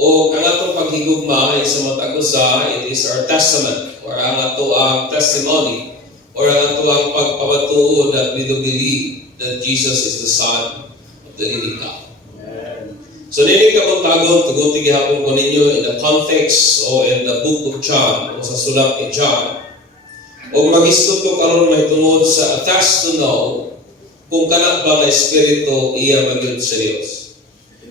O ang atong paghigugma ay sa matag usa, it is our testament or ang ato ang testimony or ang ato ang pagpamatuod that we do believe that Jesus is the Son of the living God. So nini kabuntagon tugon tigihapon ko ninyo in the context o in the book of John o sa sulat ni John. O mag-istot ko karon may tungod sa attest to know kung kanak ba nga espiritu iya magyud sa Dios.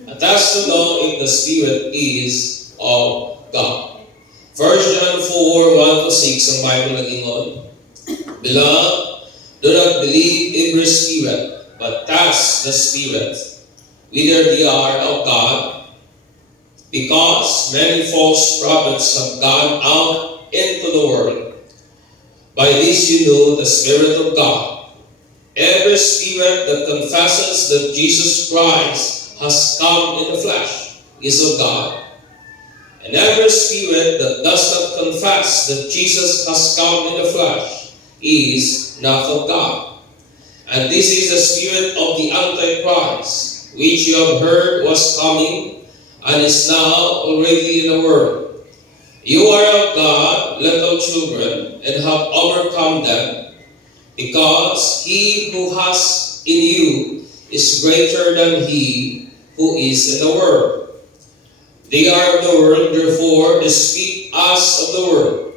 Attest to know if the Spirit is of God. 1 John 4, 1-6 ang Bible nag-ingon. Beloved, do not believe every spirit, but test the Spirit, whether they are of God, because many false prophets have gone out into the world. By this you know the Spirit of God. Every spirit that confesses that Jesus Christ has come in the flesh is of God. And every spirit that does not confess that Jesus has come in the flesh is not of God. And this is the spirit of the Antichrist, which you have heard was coming and is now already in the world. You are of God, little children, and have overcome them, because he who has in you is greater than he who is in the world. They are of the world, therefore they speak us of the world,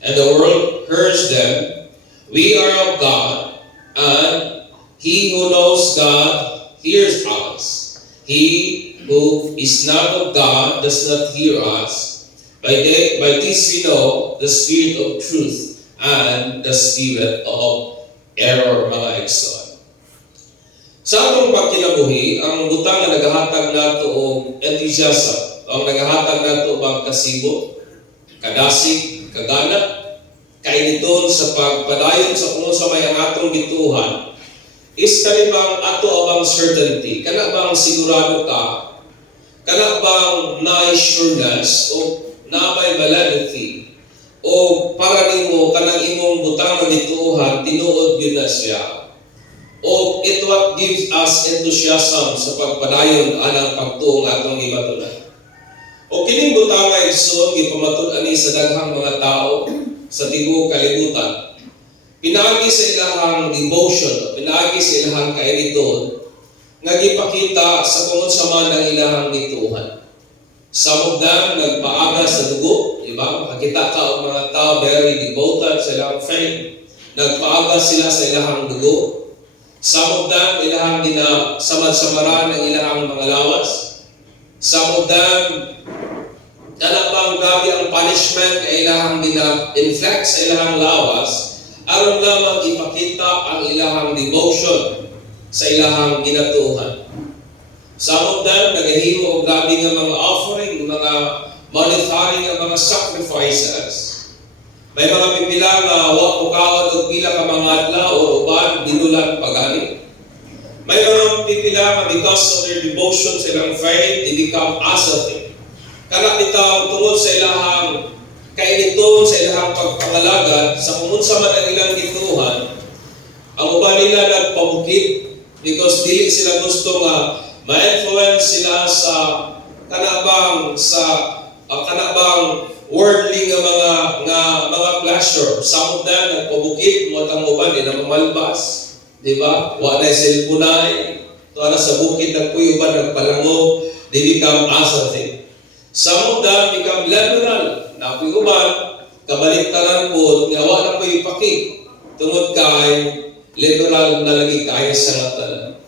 and the world hears them. We are of God, and he who knows God hears us. He who is not of God does not hear us. By this we know the spirit of truth and the spirit of error, mga igsoon. Sa atong pagkinabuhi, ang butang na nagahatag nato og enthusiasm, ang nagahatag nato og kasibo, kadasig, kagana, kainiton sa pagpadayon sa kung sa may ang atong bituhan, is kanibang ato abang certainty, kana bang sigurado ka, kana bang na-assurance o nabay validity, o para nimo kanang imong butang na bituhan, tinuod yun na siya. O it what gives us enthusiasm sa pagpadayon anang pagtuong atong gibatunan. O kining butang nga igsoon gipamatud-an ni sa daghang mga tao sa tibuok kalibutan. Pinaagi sa ilahang devotion, pinaagi sa ilahang kainiton nga gipakita sa kung sa man ang ilahang bituhan. Some of them nagpaaga sa dugo, di ba? Makita ka ang mga tao very devoted sa ilang faith. Nagpaaga sila sa ilahang dugo. Some of them, ilahang samad-samaran ng ilahang mga lawas. Some of them, talabang grabe ang punishment ay ilahang inflict sa ilahang lawas, aron lamang ipakita ang ilahang devotion sa ilahang ginatuhan. Some of them, nagahimo og grabe nga mga offering, mga monetary nga mga sacrifices. May mga pipila nga wa mukaon og pila ka mga adlaw o uban dinulan pagani. May mga pipila nga because of their devotion sa ilang faith, they become ascetic. Kana bitaw tungod sa ilahang kainiton sa ilahang pagpangalagad sa kung unsa man ang ilang gituhan, ang uban nila nagpabukid because dili sila gusto nga ma-influence sila sa kanabang worldly nga mga pleasure. Some of them nagpabukid mo tang uban di na mamalbas, di ba? Wa na cellphone, tuwa na sa bukid nagpuyuban nagpalango, they become ascetic. Some of them become liberal, napuyuban kabaliktaran po nga wa na po'y pakig tungod kay liberal na lagi kaya sa ngatan.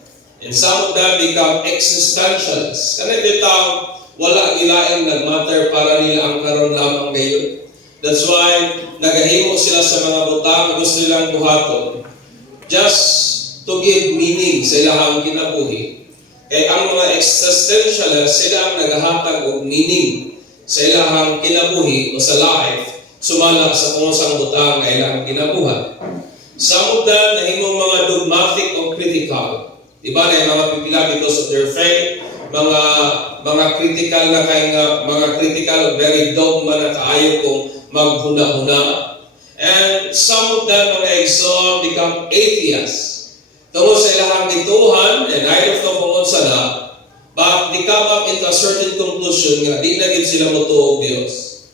And some of them become existentialists. Kana bitaw wala gilaing nagmatter para nila ang karon lamang ngayon. That's why nagahimo sila sa mga butang gusto nilang buhaton just to give meaning sa ilahang kinabuhi. Kaya ang mga existentialists sila ang nagahatag og meaning sa ilahang kinabuhi o sa life sumala sa kung sang butang nga ilang kinabuhan. Some of them nahimong mga dogmatic o critical. Diba na yung mga pipila because of their faith, mga critical na kay mga critical very dogma na kaayo kung maghuna-huna. And some of them mga exon become atheists. Tungod sa ilahang gituhan, and I don't know kung unsa na, but they come up into a certain conclusion nga di na gid sila motuo og Dios.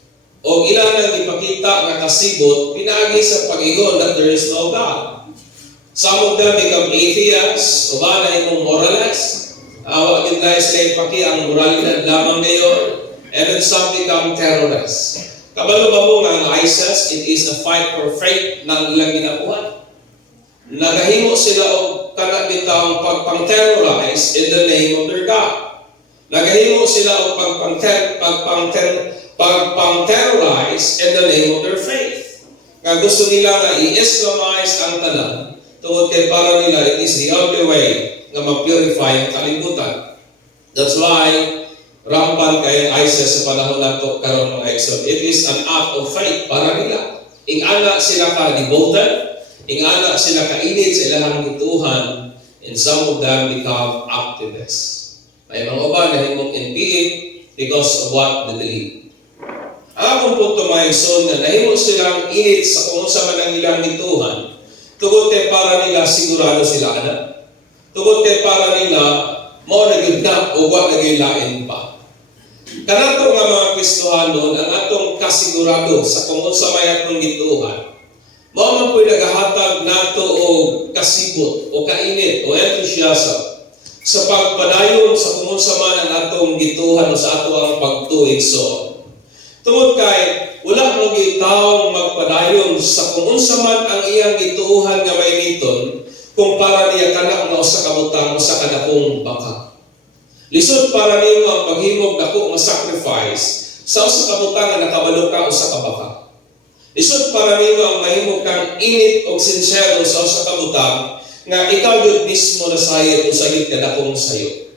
O ilang nang ipakita nga kasibot pinaagi sa pag-ingon that there is no God. Some of them become atheists, uban na imong moralists. Wag gid na sila ipaki ang moralidad lamang ngayon. And then some become terrorists. Kabalo ba mo nga ang ISIS, it is a fight for faith na ilang ginabuhat. Nagahimo sila og kana bitang pagpang-terrorize in the name of their God. Nagahimo sila og pagpang-terrorize in the name of their faith. Nga gusto nila nga i-Islamize ang tanan tungod kay para nila it is the only way nga ma-purify ang kalibutan. That's why rampant kay ISIS sa panahon nato karon mga Exxon. It is an act of faith para nila. Ingana sila ka-devoted, ingana sila kainit sa ilang gituhan, and some of them become activists. May mga uban na himong NPA because of what they believe. Ang akong punto mga Exxon na nahimo silang init sa kung sa man ang ilang gituhan, tugod kay para nila sigurado sila na. Tugod kay para nila mo nagigna o wag nagilain pa. Kanato nga mga Kristohanon ang atong kasigurado sa kung sa may atong gituhan. Mao man po'y nagahatag nato og kasibot o kainit o enthusiasm sa pagpadayon sa kung sa man ang atong gituhan o sa ato ang pagtuig so. Tungod kay wala mo gitaong magpadayon sa kung sa man ang iyang gituhan nga may niton kung para niya kanak na sa kabutang o sa kadakong baka. Lisod para nimo ang paghimog dako nga sacrifice sa usa ka butang nga nakabalo ka usa ka baka. Lisod para nimo ang mahimog kang init o sincero sa usa ka butang nga ikaw jud mismo nasayod usagid ka dakong sayo.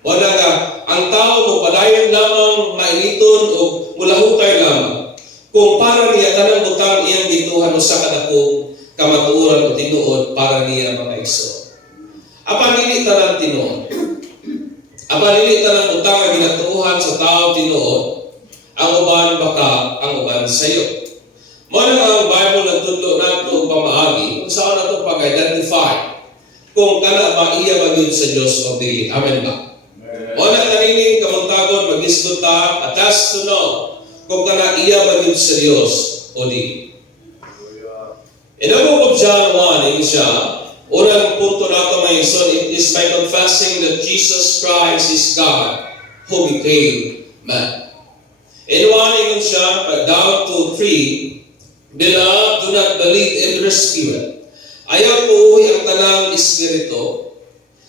Wala nga ang tao mo padayon lamang mainiton o mulahutay lamang kung para niya tanang butang iyang gituhan usa ka dakong kamatuoran o tinuod para niya mga Exxon. Apan dili tanan tinuod. Abalili tanang utang nga ginatuuhan sa tao tinuod, ang uban baka ang uban sayo. Mao na ang Bible nagtudlo nato og pamaagi kung saan nato pag-identify kung kana ba iya ba gyud sa Dios o dili. Amen ba? Mao na kanining kamuntagon mag-isgot ta attest to know kung kana iya ba gyud sa Dios o dili. In the book of John 1, siya unang punto nato may son, it is by confessing that Jesus Christ is God who became man. In 1, siya, down to 3, Beloved, do not believe every spirit. Ayaw puuwi ang tanang espiritu.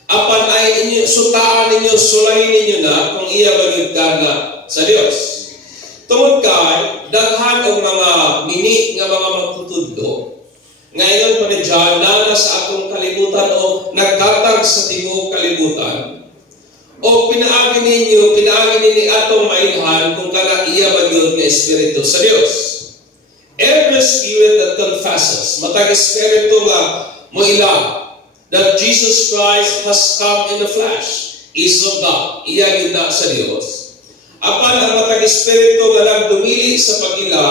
Apan ay inyo, sutaan ninyo, sulayin ninyo na kung iya bagay na sa Diyos. Tungod kay, daghan og mga mini nga mga magtutudlo, ngayon pa ni John, na sa atong kalibutan o nagtatag sa tibuok kalibutan. O pinaagi ninyo atong mailhan kung kana iya ba yun nga espiritu sa Diyos. Every spirit that confesses, matag espiritu nga mo ilang, that Jesus Christ has come in the flesh, is of God, iya yun na sa Diyos. Apan ang matag espiritu nga nagdumili sa pag-ila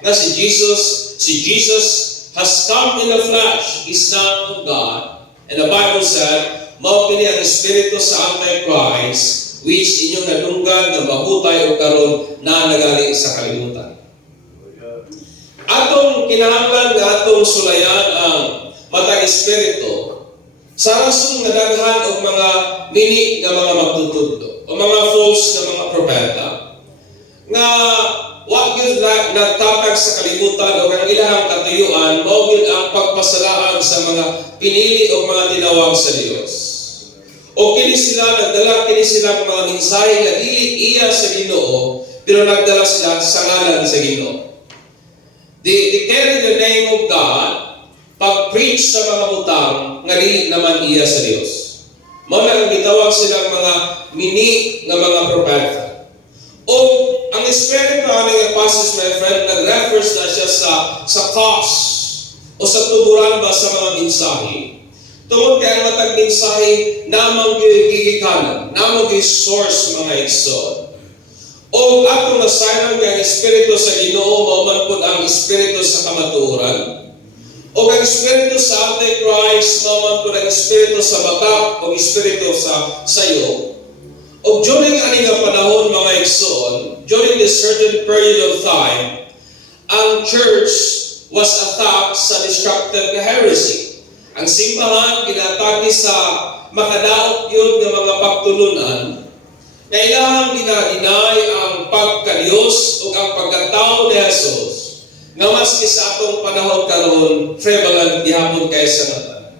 na si Jesus has come in the flesh, is not of God. And the Bible said, mao kini ang espiritu sa Antichrist, which inyong nadunggan nga mahutay o karon na nagali sa kalibutan. Atong kinahanglan nga atong sulayan ang matag espiritu sa rason nga daghan og mga mini nga mga magtutudlo o mga false nga mga propeta nga wa gyud nagtatag sa kalibutan o ang ilahang katuyuan mao gyud ang pagpasalaan sa mga pinili o mga tinawag sa Dios. O kini sila nagdala ng mga mensahe nga dili iya sa Ginoo pero nagdala sila sa ngalan sa Ginoo. They carry the name of God pag-preach sa mga butang nga dili naman iya sa Dios. Mao na ang gitawag silang mga mini nga mga propeta. O ang espiritu ng passage, my friend, nag-refers na siya sa cause o sa tuburan ba sa mga mensahe. Tungod kay ang matag mensahe namang gigikanan, namang source mga Exxon. O atong nasayang ang espiritu sa Ginoo, mauman po ang espiritu sa kamatuoran. O ang espiritu sa Antichrist, mauman po ang espiritu sa baka o espiritu sa sayo. O during ani nga panahon mga igsoon, during this certain period of time, ang church was attacked sa destructive na heresy. Ang simbahan ginatake sa makadaot yun ng mga pagtulunan na ilahang dinadinay ang pagka-Diyos o ang pagkatao ni Jesus nga maski sa atong panahon karon prevalent gihapon kaysa natin.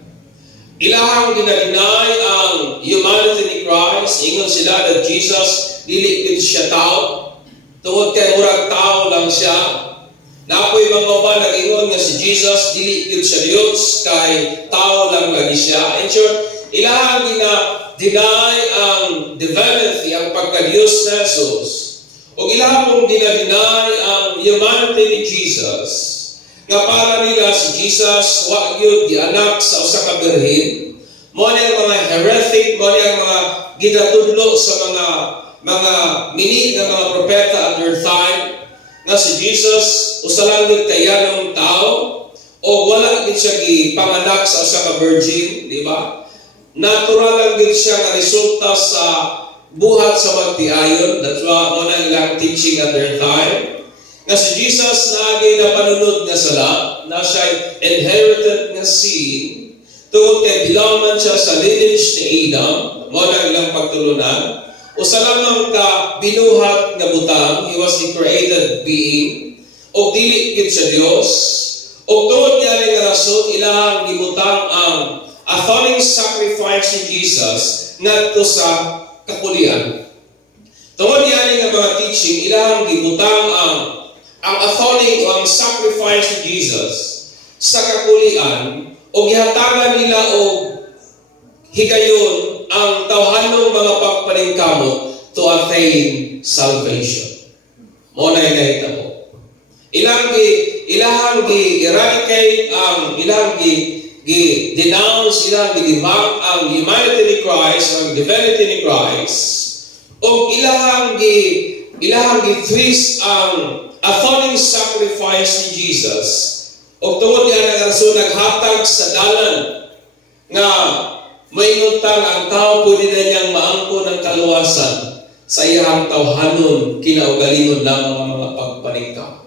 Ilahang dinadinay ang humanity ni Christ, ingon sila that Jesus dili gid siya tao, tungod kay murag tao lang siya. Napoy mga uban nag-ingon nga si Jesus dili gid siya Dios kay tao lang lagi siya. In short, ilahang deny ang divinity, ang pagka-Diyos na Jesus. O ilahang dinadeny ang humanity ni Jesus. Nga para nila si Jesus wa gyud gianak sa usa ka birhen. Mo ang mga heretic, mo ang mga gidatudlo sa mga mini nga mga propeta at their time nga si Jesus usa lang gyud kayanong tao o wala gid siya gipanganak sa usa ka virgin, di ba? Natural lang gid siya nga resulta sa buhat sa magtiayon. That's why mo na ilang teaching at their time. Nga si Jesus naagay na panunod nga sala, na siya inherited nga seed, tungod kay bilang man siya sa lineage ni Adam, mo na ilang pagtulunan, o sa lamang ka binuhat nga butang, he was the created being, o dili gid siya Dios, o tungod niya nga rason, ilahang gibutang ang atoning sacrifice ni Jesus ngadto sa kapulian. Tungod niya nga mga teaching, ilahang gibutang ang atoning o ang sacrifice ni Jesus sa kakulian o gihatagan nila o higayon ang tawhanong mga pagpaningkamot to attain salvation. Mo na inahita mo. Ilahang gi-eradicate ilahang gi-denounce, ilahang gi-debunk ang humanity ni Christ, ang divinity ni Christ, o ilahang gi-twist ang atoning sacrifice ni Jesus. O tungod niya nga rason naghatag sa dalan nga mainuntang ang tao pwede na niyang maangko ng kaluwasan sa iyang tawhanon kinaugalingon lamang ang mga pagpaningkam.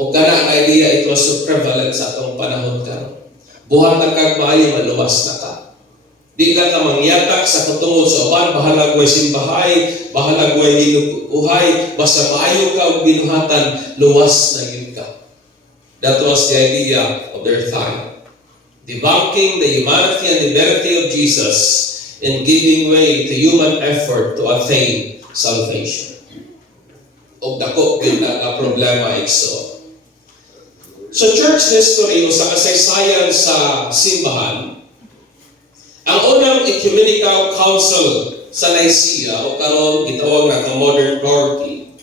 O kana ang idea ito so prevalent sa atong panahon karon. Buhat na kag maayo maluwas na ka. Di ka mangyatak sa katungod sa uban, bahalag way simbahay, bahalag way dinukuhay, basta maayo ka og binuhatan, luwas na yun ka. That was the idea of their time. Debunking the humanity and divinity of Jesus and giving way to human effort to attain salvation. O dako din na problema igsoon. Sa church history o sa kasaysayan sa simbahan, ang unang ecumenical council sa Nicaea o karon gitawag na modern Turkey,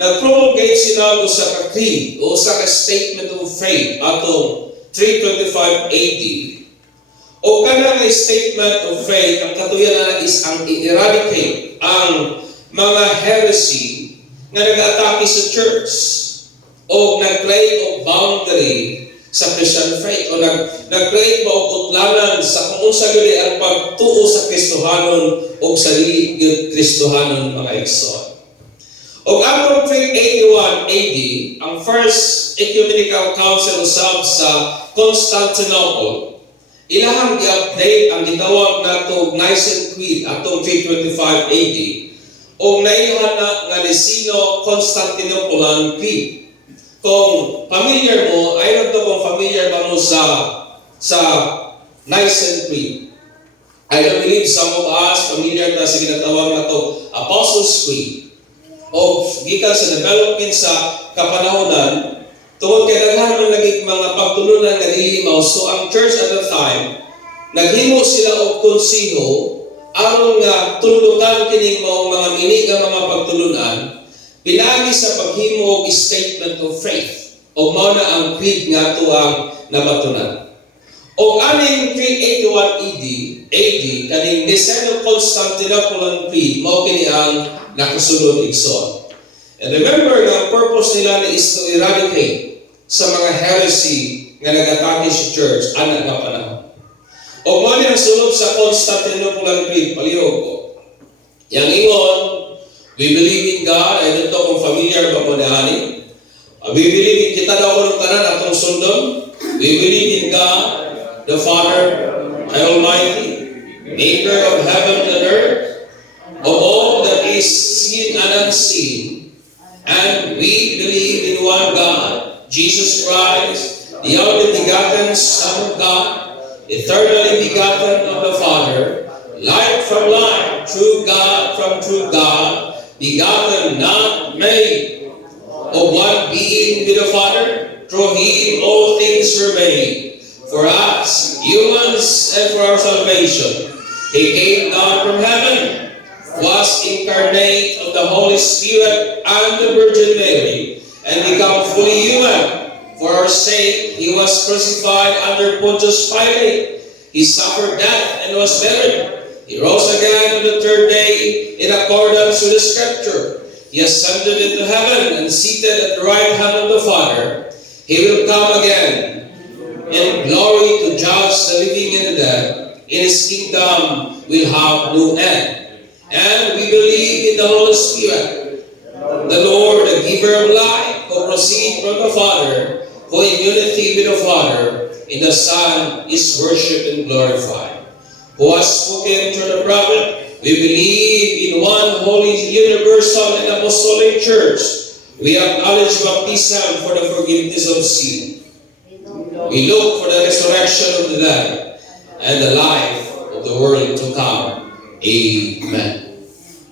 nag-promulgate sila sa ka-creed o sa ka-statement of faith atong 325 AD. O kanang statement of faith, ang katuyan na is ang i-eradicate ang mga heresy na nag-atake sa church o nag-create of boundary sa Christian faith o nag-create mo og utlanan sa kung unsa gyud ang pagtuo sa Kristohanon o sa dili gyud Kristohanon mga igsoon. Og atong 381 AD, ang first ecumenical council usab sa Constantinople, ilahang i-update ang gitawag natong Nicene Creed atong 325 AD o nailahan na nga Niceno-Constantinopolitan Creed. Kung familiar mo, I don't know kung familiar ba mo sa Nicene Creed. I don't believe some of us familiar na sa ginatawag na to Apostles' Creed. O gikan sa development sa kapanahonan, tungod kay daghan man naging mga pagtulunan nga dilimaw. So ang church at the time, naghimo sila og konsiho aron nga tulukan kining mga mini nga mga pagtulunan. Pinagi sa paghimo og statement of faith o mao na ang creed nga tuang nabatunan. O aning 381 AD kaning Niceno-Constantinopolitan Creed mao kini ang nakasulod igsoon. And remember nga ang purpose nila is to eradicate sa mga heresy nga nagatake sa church ana nga panahon. O mao ni ang sulod sa Constantinopolitan Creed palihog ko. Yang ingon, we believe in God. I don't know kung familiar ba mo na ani. We believe in kita daw ko ng tanan atong sundon. We believe in God, the Father, Almighty, maker of heaven and earth, of all that is seen and unseen. And we believe in one God, Jesus Christ, the only begotten Son of God, eternally begotten of the Father, light from light, true God from true God, begotten, not made, of one being with the Father. Through Him all things were made. For us, humans, and for our salvation, He came down from heaven, was incarnate of the Holy Spirit and the Virgin Mary, and become fully human. For our sake, He was crucified under Pontius Pilate. He suffered death and was buried. He rose again on the third day in accordance with the Scripture. He ascended into heaven and seated at the right hand of the Father. He will come again in glory to judge the living and the dead. In His kingdom will have no end. And we believe in the Holy Spirit, the Lord, the giver of life, who proceeds from the Father, who in unity with the Father, in the Son is worshipped and glorified. Who has spoken through the prophet, we believe in one holy, universal, and apostolic church. We acknowledge baptism for the forgiveness of sin. We look for the resurrection of the dead and the life of the world to come. Amen.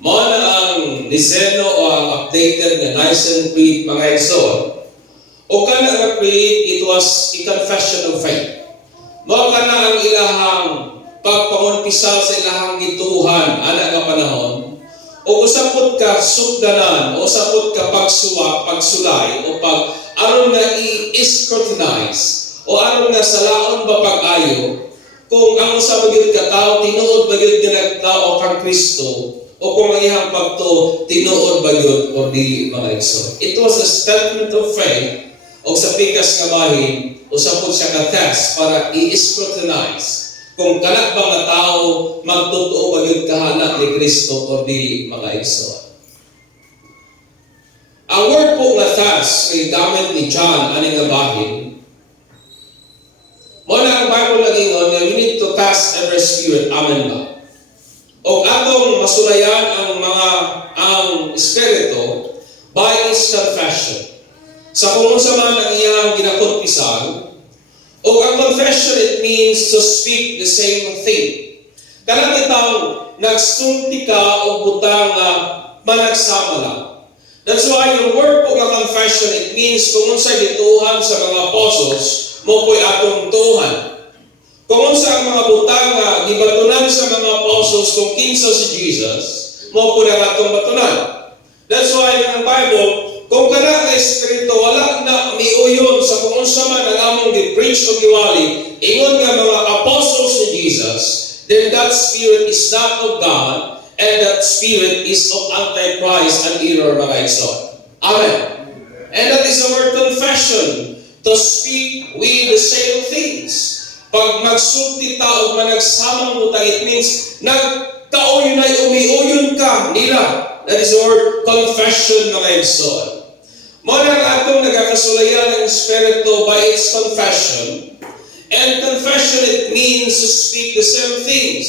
Mo na ang diseno o ang updated na Nicene Creed, mga igsoon. O ka na nga creed, it was a confession of faith. Mo ka na ang ilahang pagpangunpisal sa ilahang gituhan, anak nga panahon. O usapot ka sugdanan, o usapot ka pagsulay, o aron nga i-scrutinize, o aron nga salaon ba pag-ayo, kung ang sa bagyod ka tao, tinuod bagyod ka nagtao kang Kristo, o kung ang ihang pagto, tinuod bagyod o dili, mga igsoon. It was a statement of faith, o sa pikas nga bahin, usapot siya ka-test para i-scrutinize kung kanak ba nga tao magtotoo bagyod kahanap ni Kristo o dili, mga igsoon. Ang word po nga test ay gamit ni John aning nga bahin. Muna ang Bible nagingon nga we need to test every spirit. Amen ba? O atong masulayan ang espiritu by its confession. Sa kung sa man ang iyang ginakonpisan, o ang confession, it means to speak the same thing. Kanang itang nagsulti ka o butang managsama lang. That's why yung word po nga confession, it means kung sa gituhan sa mga apostles, mo po'y atong tuhan. Kung sa mga butang gibatunan sa mga apostles kung kinsa si Jesus, mo po'y ang atong batunan. That's why in the Bible, kung kana nga espiritu wala na miuyon sa kung unsa man ang among gi-preach o giwali, ingon nga mga apostles ni Jesus, then that spirit is not of God, and that spirit is of Antichrist and error, mga igsoon. Amen. And that is our confession, to speak with the same things. Pag magsulti ta o managsamang butang, it means nagkauyon ay umiuyon ka nila. That is our confession, mga igsoon. Muna ang atong nagkakasulayan ng Espiritu by its confession. And confession, it means to speak the same things.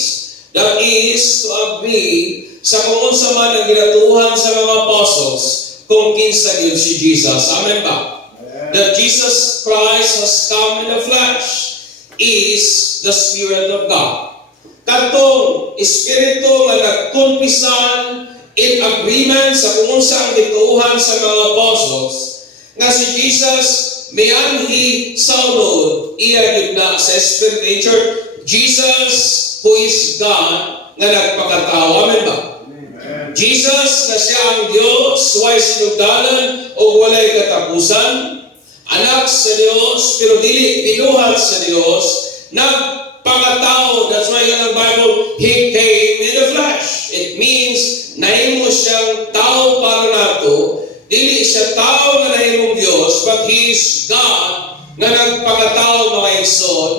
That is, to agree sa kung unsa man ang ginatuhan sa mga apostles kung kinsa gyud si Jesus. Amen ba? That Jesus Christ has come in the flesh is the Spirit of God. Katong Espiritu nga nagkumpisan in agreement sa kung unsa ang gituhan sa mga apostles nga si Jesus mianhi sa unod iya gyud na sa spirit nature, Jesus who is God nga nagpakatao. Amen ba? Amen. Jesus na siya ang Dios way sinugdanan o walay katapusan, anak sa Dios pero dili binuhat sa Dios, nagpakatao. That's why in the Bible, He came in the flesh. It means nahimo siyang tao para nato, dili siya tao nga nahimong Dios, but He is God nga nagpakatao, mga igsoon.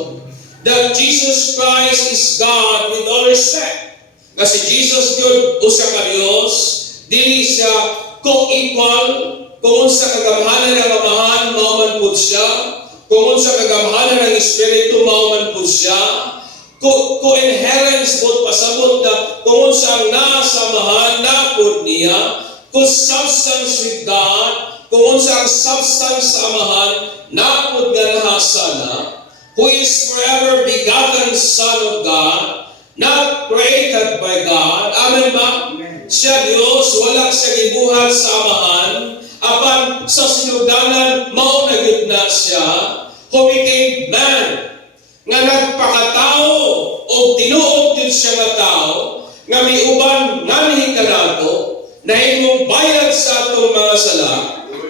That Jesus Christ is God with all respect. nga si Jesus yun usa ka Dios, dili siya co-equal, kung unsa kagamhanan ng Amahan, mao man pud siya, kung unsa kagamhanan ng Espiritu, mao man pud siya, co-inherence pud pasabot na kung unsa ang nasa Amahan, napod niya, co-substance with God, kung unsa ang substance sa Amahan, napod nga nahasa na, who is forever begotten Son of God, not created by God. Amen ba? Siya Diyos, wala siya gibuhat sa Amahan, apan sa sinugdanan, mao na gyud na siya, who became man, nga nagpakatao, o tinuod yun siya nga tao, nga may uban nganhi kanato, na himong bayad sa atong mga sala,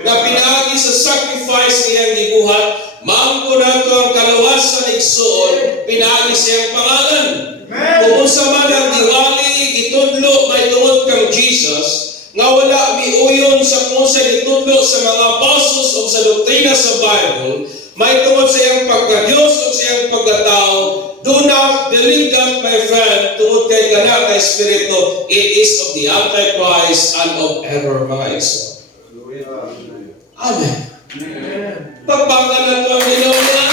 nga pinaagi sa sacrifice niyang gibuhat, maangko nato ang kalawasan igsuon, pinaagi siyang pangalan. Kung unsa man ang diwali, gitudlo, may tungod kang Jesus, nga wala miuyon sa kung sa gitudlo sa mga apostles o sa doktrina sa Bible, may tungod sa iyang pagka-Diyos o sa iyang pagkatao. Do not believe that, my friend, tungod kay kana ka Espiritu, it is of the Antichrist and of error, mga igsoon. Amen. Pagpanggan na ito ang Ginoo niya.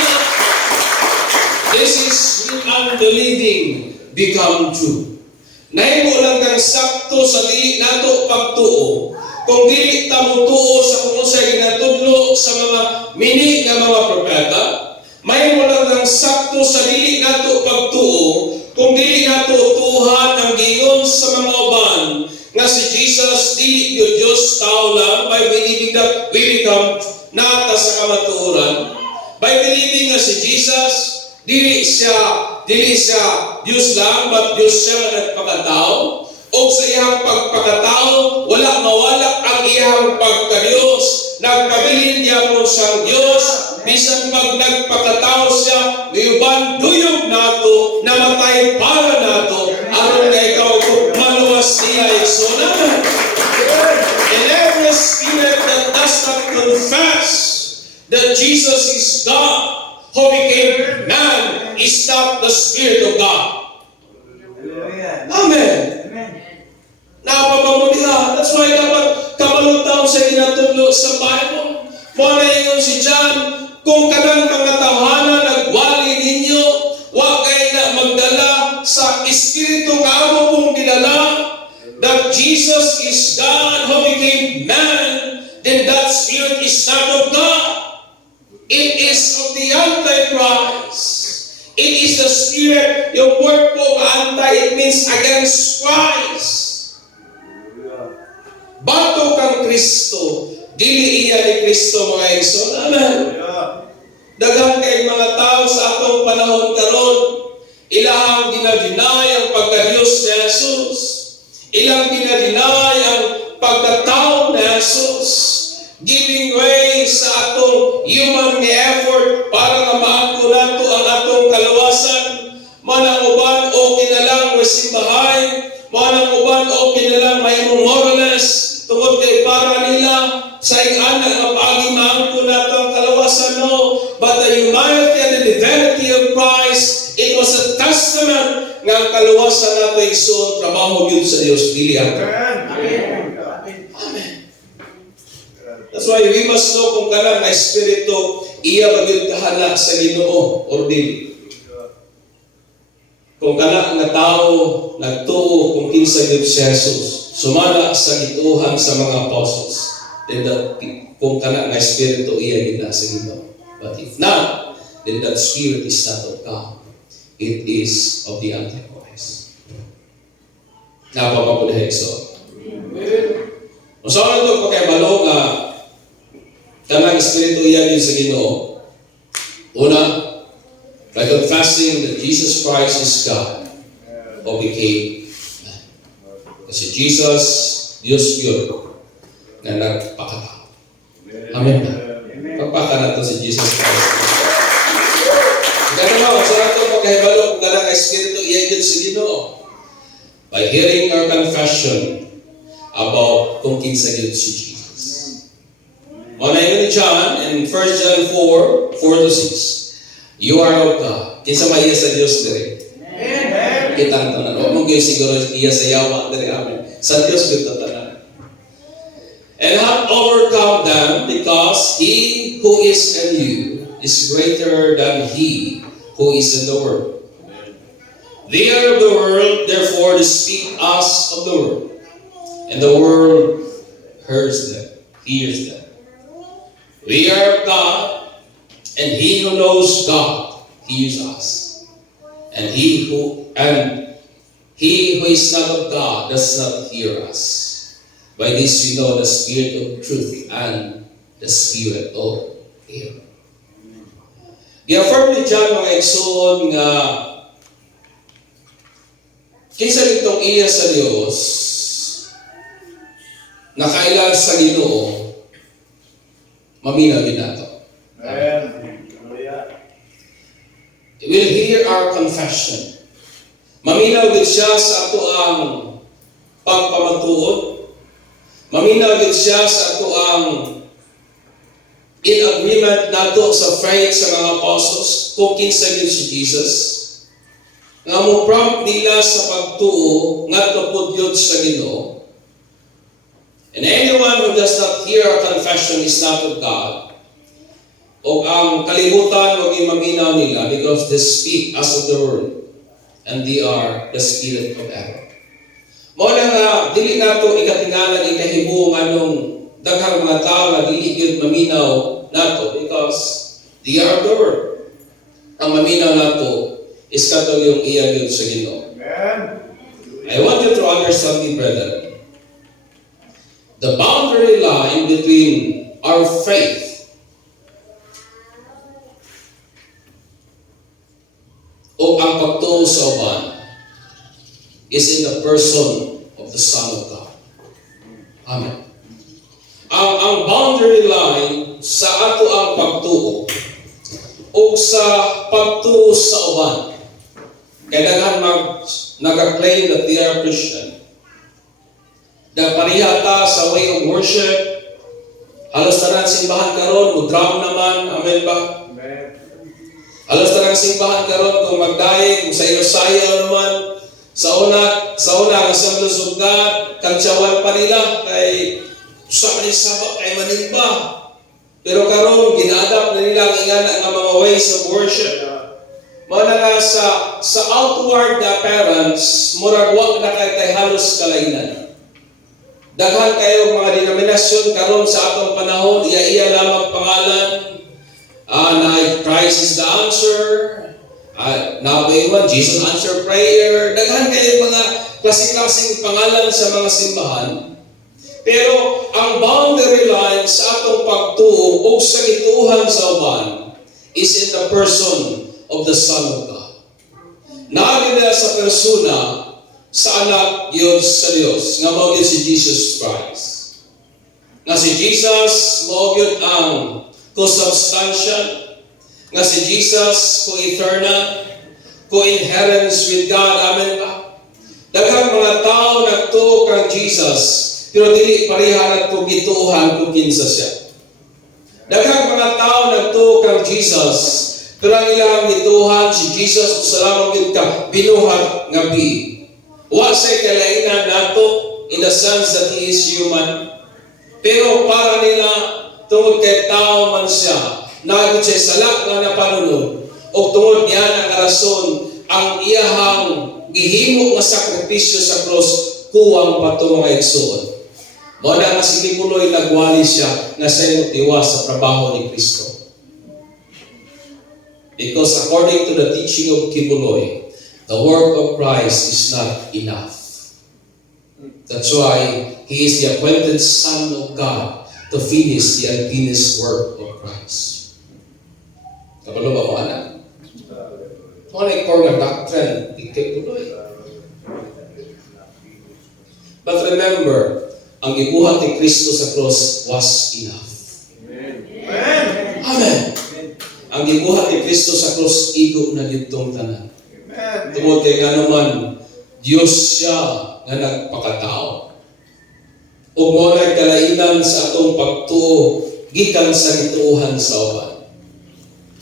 This is when unbelieving become true. Nahimo lang kang sakto sa dili nato pagtuo. Kung dili ta mo tuo sa kung unsay ginatudlo sa mga mini nga mga propeta, mahimo lang kang sakto sa dili nato pagtuo. Kung dili nato tuhan ang giingon sa mga uban nga si Jesus dili gyud Dios, tao lang, by believing that we become nata sa kamatuoran. By believing nga si Jesus dili siya Dios lang, but Dios siya nga nagpakatao. O sa iyang pagpakatao, wala mawala ang iyang pagka-Diyos. Nagpabilin niya po siyang Diyos. Bisan pag nagpakatao siya, mayuban duyog nato, namatay para nato, aron na ikaw kung maluwas niya igsunan. And every spirit that does not confess that Jesus is God, who became man, is not the Spirit of God. Amen. Napapamulihan. That's why dapat kamalutaw sa ginatudlo sa Bible. Muna yung si John, kung kanang mga tawhana nagwali ninyo, wag kayo na magdala sa Espiritu nga amo pong kilala, that Jesus is God who became man, then that Spirit is not of God. It is of the Antichrist. It is the spirit, yung word po anti, it means against Christ. Bato kang Kristo, dili iya ni Kristo, mga igsoon. Amen. Daghang kay mga tao sa atong panahon karon, ilang dinadinay ang pagka-Diyos ni Jesus. Ilang dinadinay ang pagkatao ni Jesus. Giving way sa atong human effort para nga maangko nato ang atong kalawasan. Manang uban o kinalang masimbahay, manang uban o kinalang mahimong morales, tungod kay para nila sa ing-ana nga paagi maangko nato ang kalawasan, no. But the humanity and the divinity of Christ, it was a testament nga ang kalawasan nato igsoon trabaho gyud sa Dios, dili ato. Amen. That's why we must know kung kanang na Espiritu iya magyud kahana sa Ginoo or dili. Kung kana nga tao nagtuo kung kinsa gyud si Jesus, sumala sa gituhan sa mga apostles, then that kung kana nga Espiritu iya gyud sa Ginoo. But if not, then that Spirit is not of God. It is of the Antichrist. Napapapudhay so. Usaw na ito pagkaibalo nga kanang Espiritu iyan sa Ginoo. Una, by confessing that Jesus Christ is God, o became man. Kasi Jesus, Diyos yun, na nagpakatao. Amen na. Pagpaka na ito si Jesus Christ. Ganun mo, sa ito pagkahibalo kung kanang Espiritu iyan sa Ginoo. By hearing our confession about kung kinsa yun si Jesus. On ni John, in 1 John 4:4-6, you are of God. Kinsa maiya sa Dios diri. Amen. kitang tanan. Huwag mong kayo siguro iya sa yawa dari amin. Sa Diyos kita tanan. And have overcome them, because he who is in you is greater than he who is in the world. They are of the world, therefore they speak us of the world. And the world hears them. We are of God, and he who knows God hears us. And he who is not of God does not hear us. By this we know the spirit of truth and the spirit of error. Gi-affirm ni John mga igsoon nga kinsa nitong iya sa Dios nakailag sa Ginoo maminaw din nato. He will hear our confession. Maminaw gid siya sa ato ang pagpamatuod. Maminaw gid siya sa ato ang in agreement nato sa faith sa mga apostles kung kinsa gid si Jesus. Nga mo prompt nila sa pagtuo ngadto pud yun sa Ginoo. And anyone who does not hear our confession is not of God. O ang kalibutan wag maminaw nila because they speak as of the world and they are the spirit of error. Mao na nga dili nato ikatingalan ikahimo anong daghang mga tao nga dili gyud maminaw nato because they are of the world. Ang maminaw nato is katong yung iya gyud sa Ginoo. I want you to understand me, brethren. The boundary line between our faith o ang pagtuo sa uban is in the person of the Son of God. Amen. Ang boundary line sa ato ang pagtuo o sa pagtuo sa uban. Kailangan nag-claim that they are Christian. Na parihata sa way of worship. Halos tanan simbahan karon, mudram naman, amen ba? Halos tanan simbahan karon kung magdaig, kung sayo-sayo naman, sa una ang Assemblies of God, kantsawan pa nila, kay sa manisaba, kay manimba. Pero karon ginadap na nila ang ingana nga mga ways of worship. Mana nga sa outward appearance, murag wa na kay halos kalainan. Daghan kayo mga denominasyon karon sa atong panahon, iya lamang pangalan. Na Christ is the answer. Nabaywan, Jesus answer prayer. Daghan kayo mga klaseng-klaseng pangalan sa mga simbahan. Pero ang boundary line sa atong pagtuo o sa gituhan sa uban is in the person of the Son of God. Naagin sa persona sa anak Diyos sa Diyos, nga mao gyud si Jesus Christ. Nga si Jesus mao gyud ang consubstantial, nga si Jesus co-eternal, co-inherence with God. Amen ba? Daghang mga tao nagtuo kang Jesus, pero dili pareha nato gituohan kung kinsa siya. Daghang mga tao nagtuo kang Jesus, pero ang ilang gituohan si Jesus salamat gid ka binuhat nga bi. Wa say kalainan nato in the sense that he is human. Pero para nila tungod kay tao man siya, nagud siya salak nga napanunod o tungod niya ang rason ang iyahang gihimo nga sakripisyo sa cross kuwang pato mga igsoon. Mao na nga si Kibuloy nagwali siya nga siya motiwas sa trabaho ni Kristo. Because according to the teaching of Kibuloy, the work of Christ is not enough. That's why he is the appointed Son of God to finish the unfinished work of Christ. Kabalo ba ko anak? Ano yung core nga doctrine? Kibuloy. But remember, ang gibuhat ni Kristo sa cross was enough. Amen. Amen. Ang gibuhat ni Kristo sa cross igo na gitong tanan. Tungod kay nga naman Diyos siya nga nagpakatao. Ug mo na kalainan sa atong pagtuo gikan sa gituohan sa uban.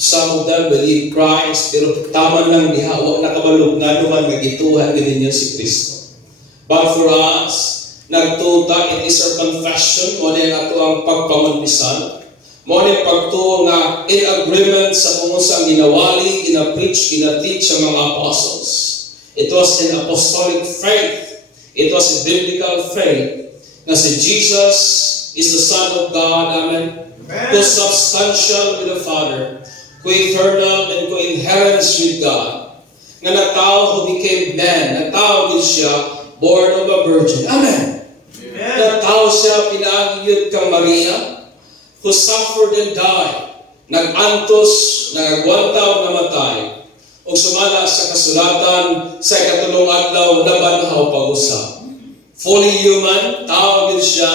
Some of them believe Christ, pero tama lang diha, wag nakabalog na naman nagituhan din niyo si Kristo. But for us, nagtuta, it is our confession, mo na ato ang pagpamantisan, mo na pagtuo nga in agreement sa kung saan ginawali, ginapreach, ginateach sa mga apostles. It was an apostolic faith. It was a biblical faith na si Jesus is the Son of God, amen? Co-substantial with the Father, co-eternal and co-inherence with God. Nga nagtao who became man, nagtao din siya, born of a virgin. Amen. Nagtao siya, pinagiyod kang Maria, who suffered and died. Nag-antos, nagwantaw, namatay. O sumala sa kasulatan sa ikatulong adlaw na banhaw pag-usap. Fully human, tao din siya,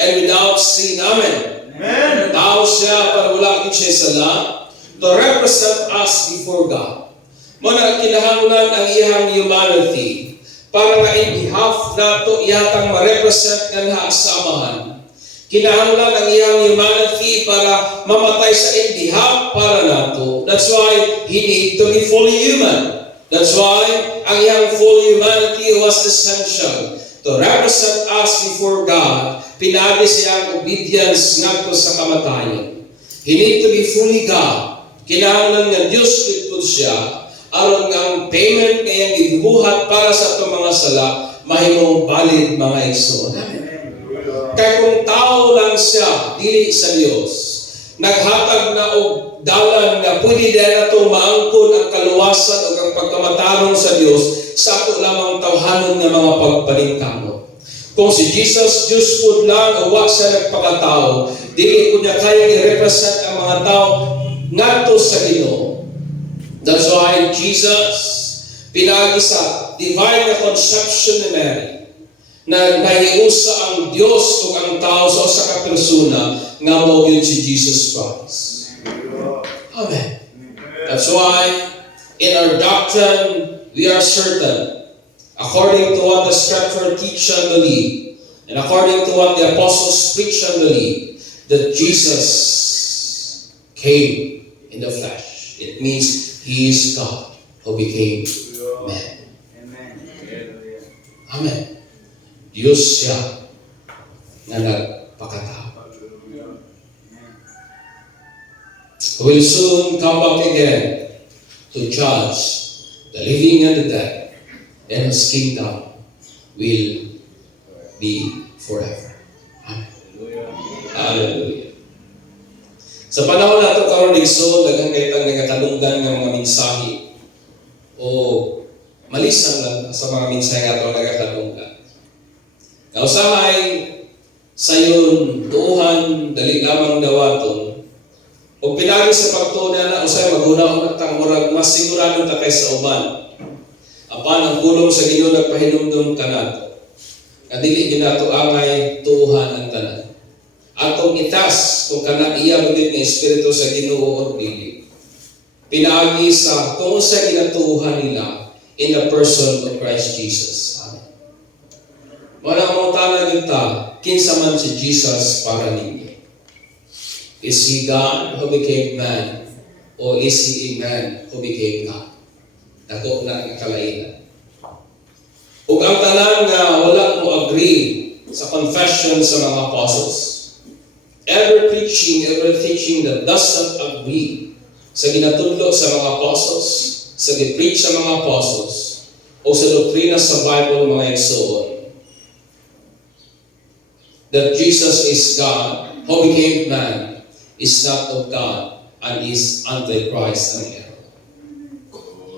and without sin. Amen. Amen. Tao siya para wala siya sala to represent us before God. Muna kinahanglan ang iyang humanity para nga in behalf nato iyatang ma-represent nga sa Amahan. Kinahanglan ang iyang humanity para mamatay sa in behalf para nato. That's why He need to be fully human. That's why ang iyang full humanity was essential to represent us before God. Pinagi siyang obedience ngadto sa kamatayan. He need to be fully God. Kinahanglan nga Diyos likod siya aron nga ang payment ngayang gibuhat para sa itong mga sala mahimong valid mga igsoon. Kaya kung tao lang siya, dili sa Diyos, naghatag na og dalan nga pwede din nato maangkon ang kaluwasan o ang pagkamatarong sa Diyos sa ato lamang tawhanon nga mga pagpaningkamot. Kung si Jesus, Diyos po lang o wa siya nagpakatao, dili ko niya kaya i-represent ang mga tao ngadto sa Ginoo. That's why Jesus pinagi sa divine conception ni Mary na nahiusa ang Diyos o ang tao sa usa ka persona nga mao gyud si Jesus Christ. Amen. That's why in our doctrine we are certain, according to what the Scripture teach and believe, and according to what the apostles preach and believe, that Jesus came in the flesh. It means He is God who became man. Amen. Diyos siya na nagpakatao. Will soon come back again to judge the living and the dead, and His kingdom will be forever. Amen. Hallelujah. Sa panahon nato karon igsoon, daghang kaytang nagakalunggan nga mga mensahe o malisan lang sa mga mensahe nga ato nagakalunggan. Kausahay sayon tuhan dali lamang dawaton o pinagi sa pagtuon na usay maghunahon tang murag mas sigurado ta kaysa uban. Apan ang pulong sa Ginoo nagpahinumdum kanato. Nga dili ginato angay tuhan ang tanan. Atong itas kung kana iya bagid nga espiritu sa Ginoo or dili. Pinagi sa kung sa ginatuhan nila in the person of Christ Jesus. Wala mo tala kita, kinsa man si Jesus para ninyo. Is He God who became man? O is He a man who became God? Nato na ang kalainan. Ug ang tanan nga wala mo agree sa confession sa mga apostles. Every preaching, every teaching that doesn't agree sa ginatudlo sa mga apostles, sa gipreach sa mga apostles, o sa doktrina sa Bible mga igsoon, that Jesus is God, who became man, is not of God, and is Antichrist and error.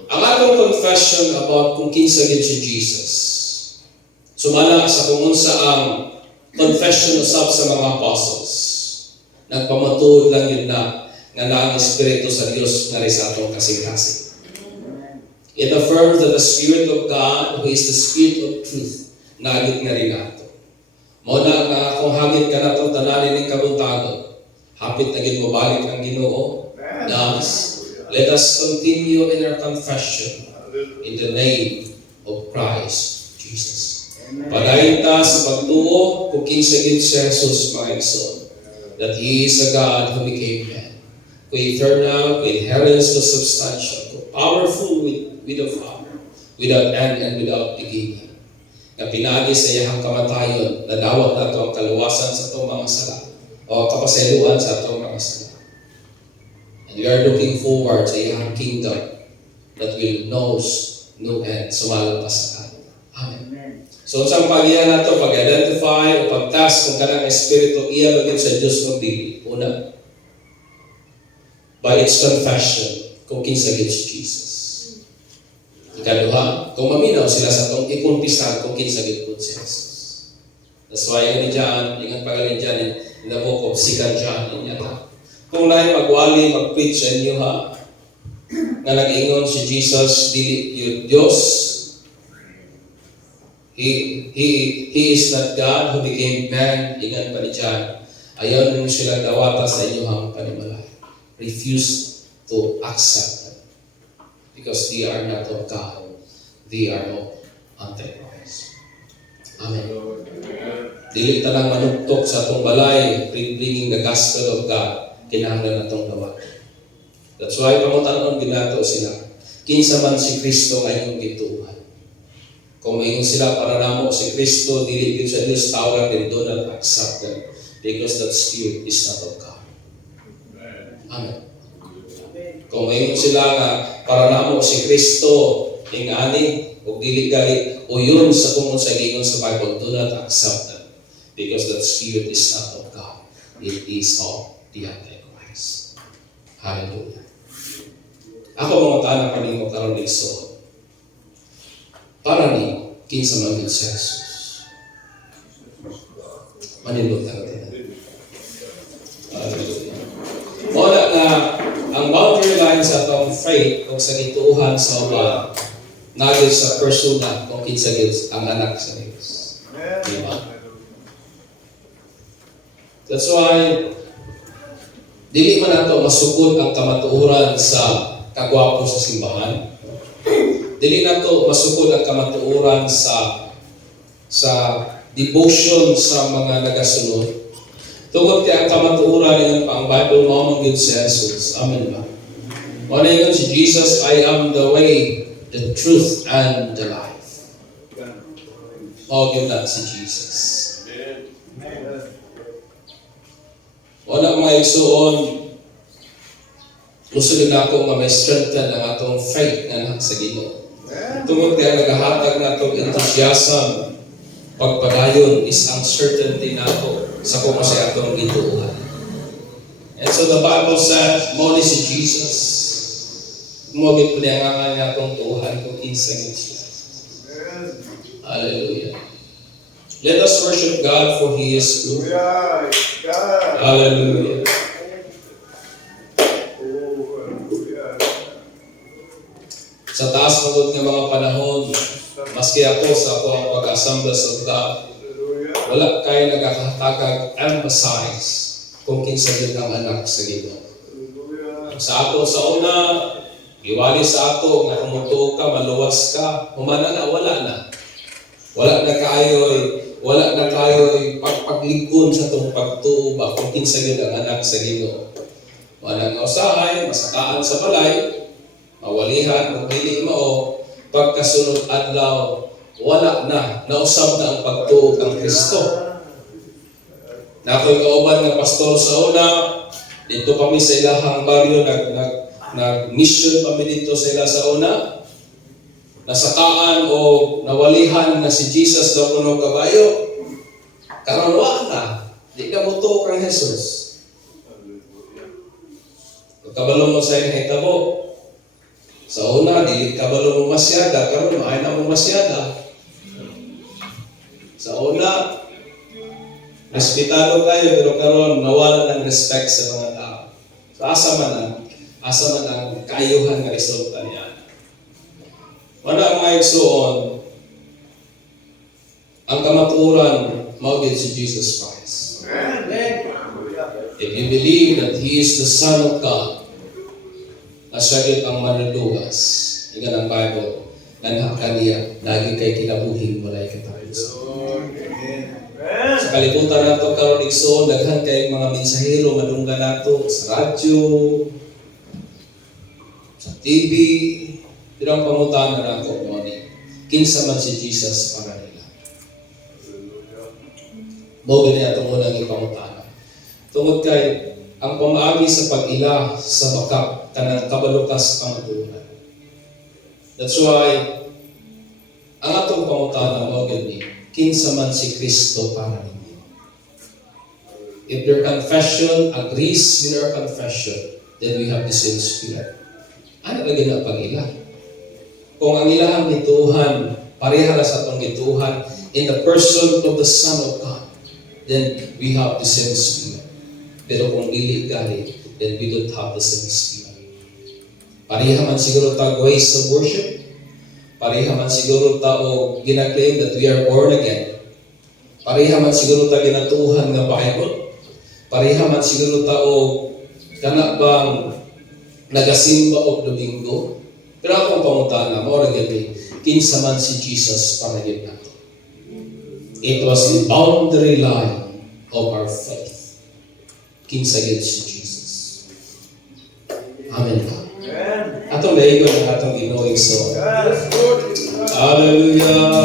Ang atong confession about kung kinsa gyud si Jesus, sumala sa kung unsa ang confession usab sa mga apostles, nagpamatuod lang yun na nga ang Espiritu sa Diyos nga rin sa atong kasing-kasing. It affirms that the Spirit of God, who is the Spirit of truth, nagit nga rin nato. Muna nga kung hagit ka na itong tananin ng kabuntagon, hapit na ginmabalik ang Ginoo. Thus, let us continue in our confession in the name of Christ Jesus. Padayon ta sa pagtuo kung kinsa gyud si Jesus mga igsoon, that He is a God who became man, co-eternal, co-inherence, co-substantial, co-powerful with the Father, without end and without beginning. Na pinagi sa iyang kamatayon, na dawat na ito ang kaluwasan sa itong mga sala, o kapasayloan sa itong mga sala. And we are looking forward sa iyang kingdom that will knows no end, sumalang pa sa kanila. Amen. So, sa pag-iyan na ito, pag-identify o pag-task kung kanang espiritu, iya bagay sa Diyos magdili. Una, by its confession, kung kinsa gid si Jesus. Ikaduha, kung maminaw sila sa itong ikumpisan kung kinsa gid po si Jesus. That's why yun dyan, yung pagaling dyan, in the book of 2 John, kung lahi magwali, mag-preach sa inyo ha, na nag-ingon si Jesus, dili yung Diyos, He is not God who became man, ingan pa ni John, ayaw nyo silang dawata sa inyo hang panimalay. Refuse to accept them. Because they are not of God. They are of Antichrist. Amen. Dili tanang manugtok sa atong balay, bringing the gospel of God, kinahanglan natong dawat. That's why pangutanon ginato sila. Kinsa man si Kristo ngayong gituhan. Kung mayon sila para namo si Kristo, dili gyud sa Dios tawag and do not accept them because that spirit is not of God. Amen. Kung mayon sila nga para namo si Kristo ingani o dili gali o yun sa kung sa gingon sa Bible, do not accept them because that spirit is not of God. It is of the Antichrist. Hallelujah. Ako mga tanang kanimo karon igsoon. Para ni kinsa man gid si Jesus. Manindot ta natin. Hallelujah. Wala na ang boundary line sa atong faith o sa gituuhan sa uban nagit sa persona kung kinsa gid ang anak sa Dios. Diba? That's why dili man nato masukod ang kamatuoran sa kagwapo sa simbahan. Dili nato masukod ang kamatuoran sa devotion sa mga nagasunod. Tungod kay ang kamatuoran niya pa ang Bible mo gyud si Jesus. Amen ba? Mao na si Jesus, I am the way, the truth, and the life. Mao gyud na si Jesus. Wala may igsuon. Gusto din ako nga may strengthen ang atong faith nga sa Ginoo. Tungod kaya nagahatag na itong enthusiasm, pagpadayon is ang certainty na ako sa kung sa atong gituuhan. And so the Bible said, mo ni si Jesus, umagit po niya nga nga itong tuuhan kung kinsa ni Jesus. Hallelujah. Let us worship God for He is good. Hallelujah. Sa taas magod nga mga panahon, maski ako sa ako ang pag-assemblies of God, wala kayo nagkakahatagag emphasize kung kinsa gyud ang anak sa Ginoo. Sa ato sa una, iwali sa ato nga humuto ka, maluwas ka, humana na, wala na. Wala na kayo'y pagpagligon sa itong pagtuo ba kung kinsa gyud ang anak sa Ginoo. Wala nga usahay, masakaan sa balay, mawalihan, magdili mao, pagkasunod adlaw, wala na, nausab na ang pagtuog ang Kristo. Nakoy kauban nga pastor sa una, dito kami sa ilahang baryo, nag-mission kami dito sa ila sa una, nasakaan o nawalihan na si Jesus daw kuno kabayo, karon wa na, di ka muto kang Jesus. Pagkabalo mo sa iyong hitabo, sa una, di kabalo mo masyada, karon maayon na mo masyada. Sa una, respetado kayo, pero karon nawala ng respect sa mga tao. So asa man ang kaayuhan nga resulta niya. Wala ang maigsuon, ang kamaturan, mao si Jesus Christ. If you believe that He is the Son of God, asagit ang manluluwas, ikan ang Bible, nanhak kaniya, lagi kay kinabuhin walay katapusan. Sa kalibutan nato karon igsoon, daghan kay mga mensahero madunggan nato sa radyo, sa TV, dirang pangutana nato mo ni kinsa man si Jesus para nila. Mao gani atong unang ipangutana. Tungod kay ang pamaagi sa pag-ila sa bakak kanang kabalukas pangaturan. That's why ang atong pangutana mao gani kinsa man si Kristo para ninyo. If their confession agrees with our confession, then we have the same spirit. Ano na gina pag-ila? Kung ang ilahang gituhan, pareha na sa atong gituhan in the person of the Son of God, then we have the same spirit. Pero kung dili gali, then we don't have the same spirit. Pareha man siguro ta ways of worship, pareha man siguro ta o gina-claim that we are born again, pareha man siguro ta ginatuhan nga Bible, pareha man siguro ta o kana bang nagasimba og Domingo. Pero akong pangutana, maura gani, kinsa man si Jesus para gid nato. It was the boundary line of our faith. Kinsa gid si Jesus. Amen ba? Atong daigon ang atong Ginoo igsoon. Hallelujah.